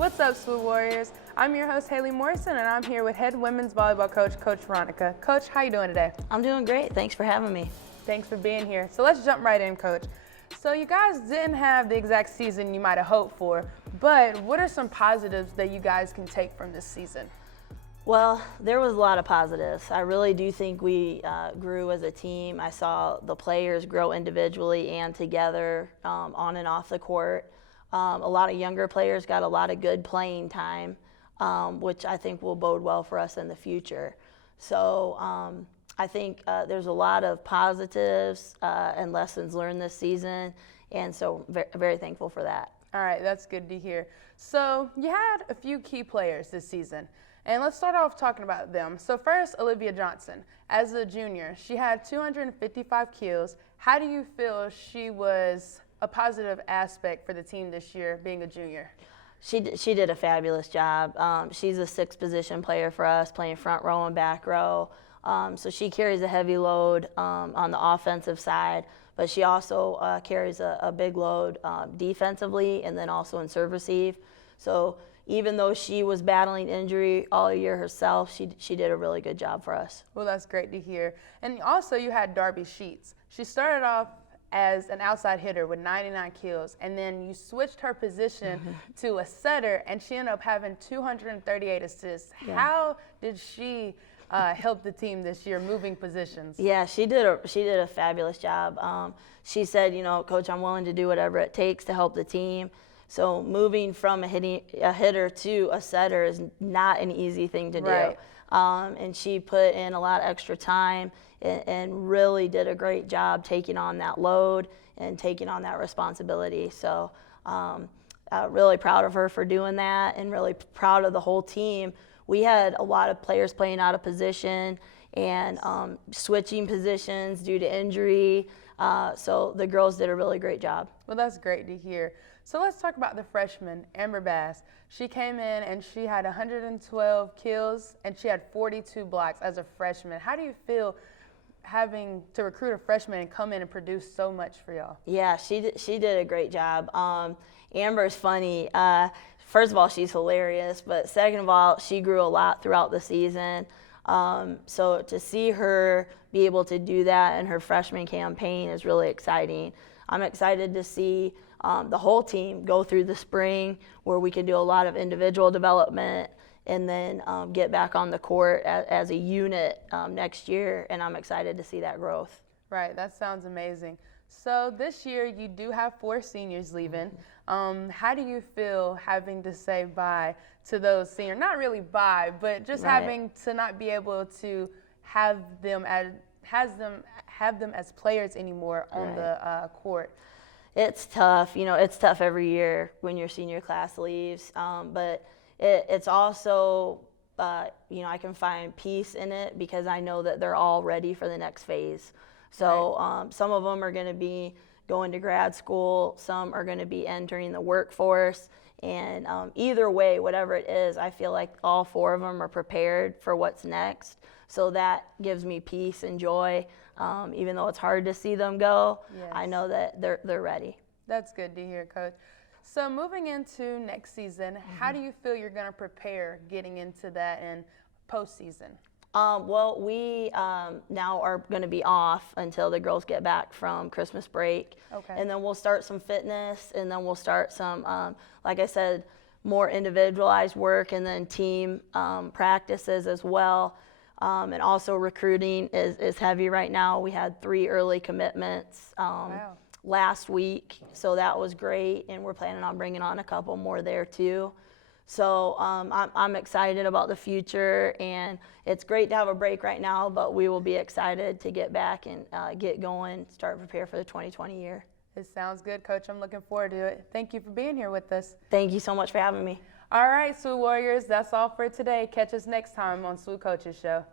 What's up, SWU Warriors? I'm your host, Halee Morrison, and I'm here with head women's volleyball coach, Coach Reininga. Coach, how you doing today? I'm doing great. Thanks for having me. Thanks for being here. So let's jump right in, Coach. So you guys didn't have the exact season you might have hoped for, but what are some positives that you guys can take from this season? Well, there was a lot of positives. I really do think we grew as a team. I saw the players grow individually and together on and off the court. A lot of younger players got a lot of good playing time, which I think will bode well for us in the future. So I think there's a lot of positives and lessons learned this season, and so very thankful for that. All right, that's good to hear. So you had a few key players this season, and let's start off talking about them. So first, Olivia Johnson. As a junior, she had 255 kills. How do you feel she was a positive aspect for the team this year, being a junior? She did a fabulous job. She's a sixth position player for us, playing front row and back row. So she carries a heavy load on the offensive side, but she also carries a big load defensively and then also in serve receive. So even though she was battling injury all year herself, she did a really good job for us. Well, that's great to hear. And also you had Darby Sheets. She started off as an outside hitter with 99 kills, and then you switched her position to a setter, and she ended up having 238 assists. Yeah. How did she help the team this year, moving positions? Yeah, she did a fabulous job. She said, you know, Coach, I'm willing to do whatever it takes to help the team. So moving from a hitter to a setter is not an easy thing to do. Right. And she put in a lot of extra time and really did a great job taking on that load and taking on that responsibility. So really proud of her for doing that, and really proud of the whole team. We had a lot of players playing out of position and switching positions due to injury. So the girls did a really great job. Well, that's great to hear. So let's talk about the freshman, Amber Bass. She came in and she had 112 kills and she had 42 blocks as a freshman. How do you feel having to recruit a freshman and come in and produce so much for y'all? Yeah, she did a great job. Amber's funny. First of all, she's hilarious, but second of all, she grew a lot throughout the season. So to see her be able to do that in her freshman campaign is really exciting. I'm excited to see the whole team go through the spring where we can do a lot of individual development and then get back on the court as a unit next year, and I'm excited to see that growth. Right, that sounds amazing. So this year you do have 4 seniors leaving. How do you feel having to say bye to those seniors? Not really bye, but just having to not be able to have them as players anymore on the court. It's tough. You know, it's tough every year when your senior class leaves, but it's also, you know, I can find peace in it because I know that they're all ready for the next phase. So some of them are going to be going to grad school, some are going to be entering the workforce, and either way, whatever it is, I feel like all 4 of them are prepared for what's next. So that gives me peace and joy. Even though it's hard to see them go, I know that they're ready. That's good to hear, Coach. So moving into next season, how do you feel you're going to prepare getting into that in postseason? Well, we now are going to be off until the girls get back from Christmas break. Okay. And then we'll start some fitness, and then we'll start some, like I said, more individualized work, and then team practices as well. And also recruiting is heavy right now. We had 3 early commitments last week, so that was great, and we're planning on bringing on a couple more there too. So I'm excited about the future, and it's great to have a break right now, but we will be excited to get back and get going, start to prepare for the 2020 year. It sounds good, Coach. I'm looking forward to it. Thank you for being here with us. Thank you so much for having me. All right, SWU Warriors, that's all for today. Catch us next time on SWU Coaches Show.